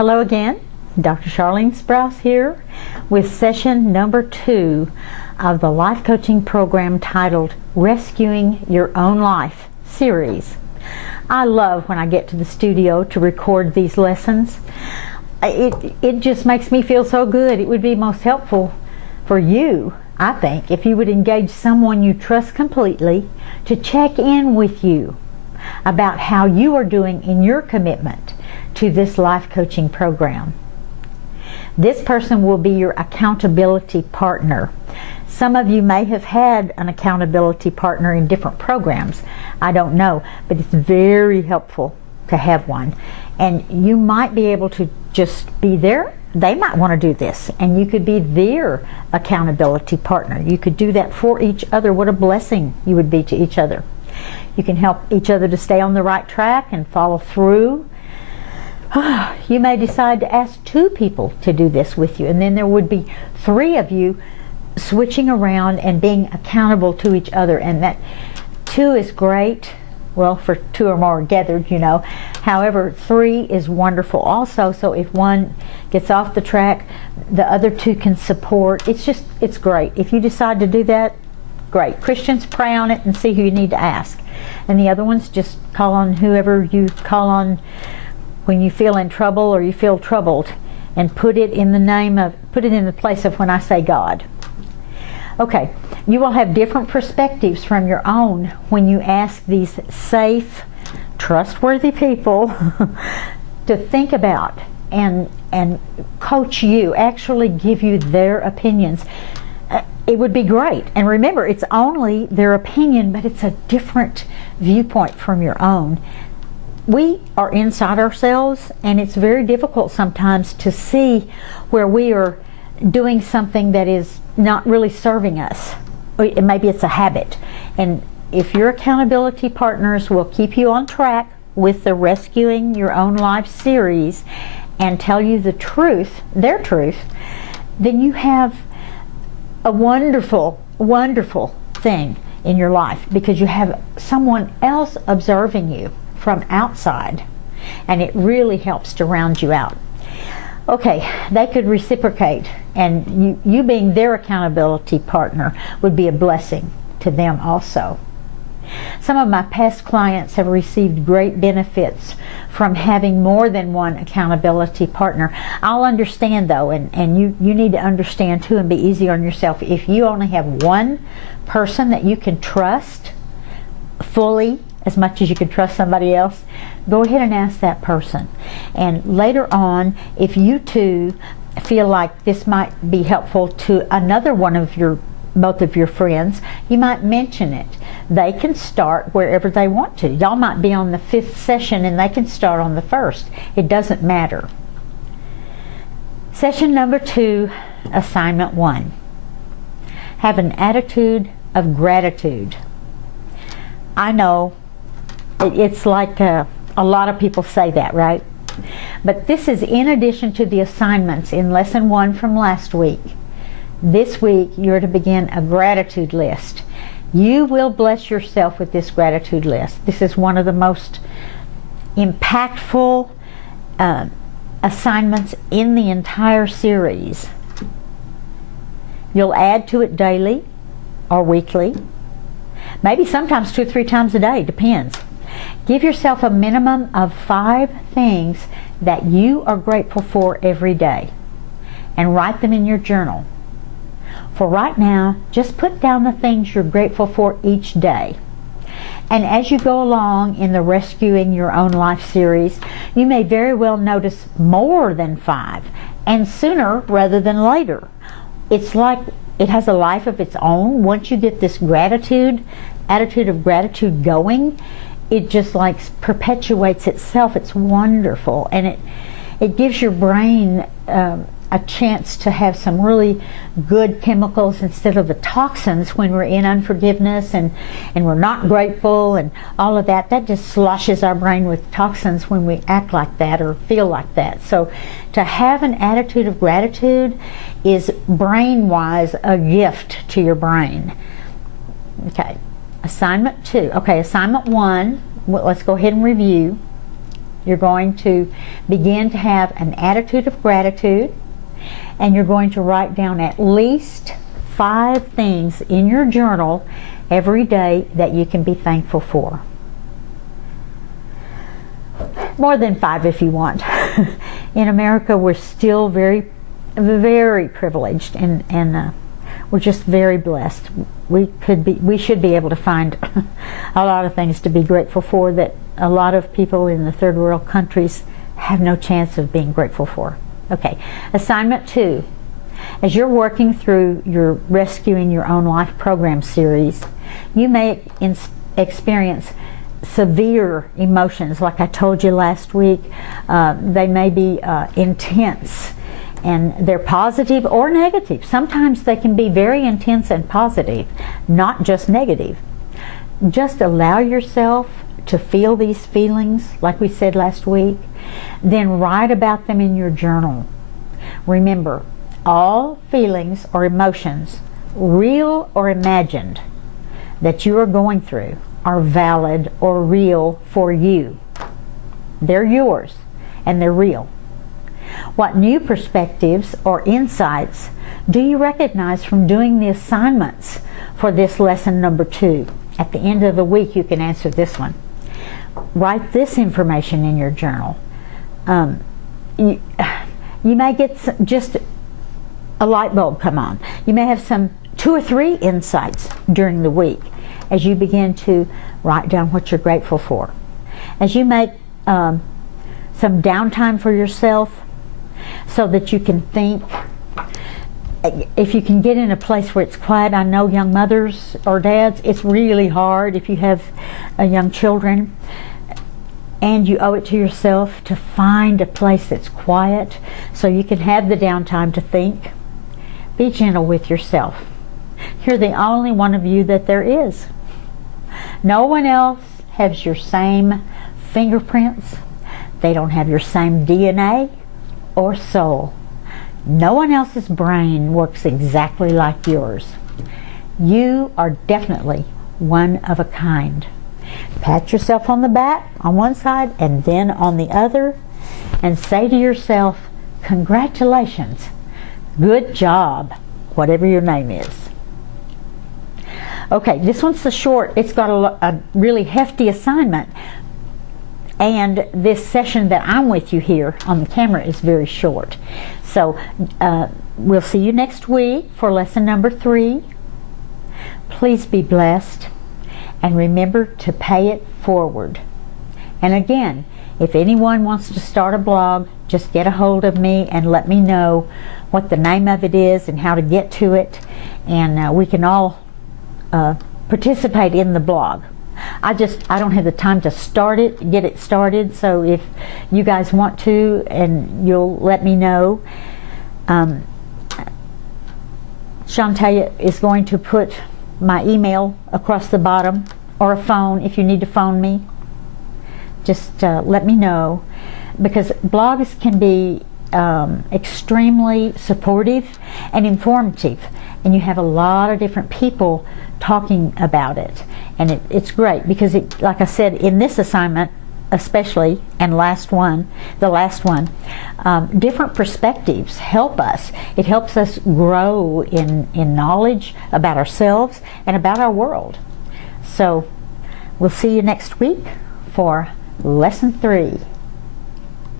Hello again, Dr. Charlene Sprouse here with session number 2 of the life coaching program titled Rescuing Your Own Life series. I love when I get to the studio to record these lessons. It just makes me feel so good. It would be most helpful for you, I think, if you would engage someone you trust completely to check in with you about how you are doing in your commitment to this life coaching program. This person will be your accountability partner. Some of you may have had an accountability partner in different programs. I don't know, but it's very helpful to have one. And you might be able to just be there. They might want to do this, and you could be their accountability partner. You could do that for each other. What a blessing you would be to each other. You can help each other to stay on the right track and follow through. You may decide to ask 2 people to do this with you, and then there would be 3 of you switching around and being accountable to each other, and that 2 is great. Well, for 2 or more gathered, you know. However, 3 is wonderful also, so if one gets off the track, the other 2 can support. It's great. If you decide to do that, great. Christians, pray on it and see who you need to ask. And the other ones, just call on whoever you call on when you feel in trouble or you feel troubled, and put it in the place of when I say God. Okay, you will have different perspectives from your own when you ask these safe, trustworthy people to think about and coach you, actually give you their opinions. It would be great. And remember, it's only their opinion, but it's a different viewpoint from your own. We are inside ourselves, and it's very difficult sometimes to see where we are doing something that is not really serving us. Maybe it's a habit. And if your accountability partners will keep you on track with the Rescuing Your Own Life series and tell you the truth, their truth, then you have a wonderful, wonderful thing in your life, because you have someone else observing you from outside, and it really helps to round you out. Okay, they could reciprocate, and you being their accountability partner would be a blessing to them also. Some of my past clients have received great benefits from having more than one accountability partner. I'll understand though, and you need to understand too, and be easy on yourself. If you only have one person that you can trust fully, as much as you can trust somebody else, go ahead and ask that person. And later on, if you two feel like this might be helpful to another one of both of your friends, you might mention it. They can start wherever they want to. Y'all might be on the 5th session and they can start on the 1st. It doesn't matter. Session number 2, assignment 1. Have an attitude of gratitude. I know it's like a lot of people say that, right? But this is in addition to the assignments in lesson 1 from last week. This week you're to begin a gratitude list. You will bless yourself with this gratitude list. This is one of the most impactful assignments in the entire series. You'll add to it daily or weekly, maybe sometimes 2 or 3 times a day, depends. Give yourself a minimum of 5 things that you are grateful for every day, and write them in your journal. For right now, just put down the things you're grateful for each day. And as you go along in the Rescuing Your Own Life series, you may very well notice more than 5, and sooner rather than later. It's like it has a life of its own. Once you get this attitude of gratitude going, it just like perpetuates itself. It's wonderful, and it gives your brain a chance to have some really good chemicals instead of the toxins when we're in unforgiveness and we're not grateful and all of that. That just sloshes our brain with toxins when we act like that or feel like that. So to have an attitude of gratitude is brain-wise a gift to your brain. Okay, assignment 2. Okay, assignment 1, let's go ahead and review. You're going to begin to have an attitude of gratitude, and you're going to write down at least 5 things in your journal every day that you can be thankful for. More than 5 if you want. In America, we're still very, very privileged, and we're just very blessed. We should be able to find a lot of things to be grateful for that a lot of people in the third world countries have no chance of being grateful for. Okay, assignment 2. As you're working through your Rescuing Your Own Life program series, you may experience severe emotions, like I told you last week. They may be intense, and they're positive or negative. Sometimes they can be very intense and positive, not just negative. Just allow yourself to feel these feelings, like we said last week, then write about them in your journal. Remember, all feelings or emotions, real or imagined, that you are going through are valid or real for you. They're yours, and they're real. What new perspectives or insights do you recognize from doing the assignments for this lesson number 2? At the end of the week, you can answer this one. Write this information in your journal. You may get just a light bulb come on. You may have some 2 or 3 insights during the week as you begin to write down what you're grateful for. As you make some downtime for yourself so that you can think, if you can get in a place where it's quiet. I know young mothers or dads, it's really hard if you have young children, and you owe it to yourself to find a place that's quiet so you can have the downtime to think. Be gentle with yourself. You're the only one of you that there is. No one else has your same fingerprints. They don't have your same DNA or soul. No one else's brain works exactly like yours. You are definitely one of a kind. Pat yourself on the back on one side and then on the other, and say to yourself, congratulations, good job, whatever your name is. Okay, this one's the short. It's got a really hefty assignment, and this session that I'm with you here on the camera is very short. So we'll see you next week for lesson number 3. Please be blessed, and remember to pay it forward. And again, if anyone wants to start a blog, just get a hold of me and let me know what the name of it is and how to get to it, and we can all participate in the blog. I don't have the time to get it started, so if you guys want to, and you'll let me know. Shantae is going to put my email across the bottom, or a phone if you need to phone me. Just let me know, because blogs can be extremely supportive and informative, and you have a lot of different people talking about it, and it's great because like I said, in this assignment especially, and the last one, different perspectives help us. It helps us grow in knowledge about ourselves and about our world. So we'll see you next week for lesson 3.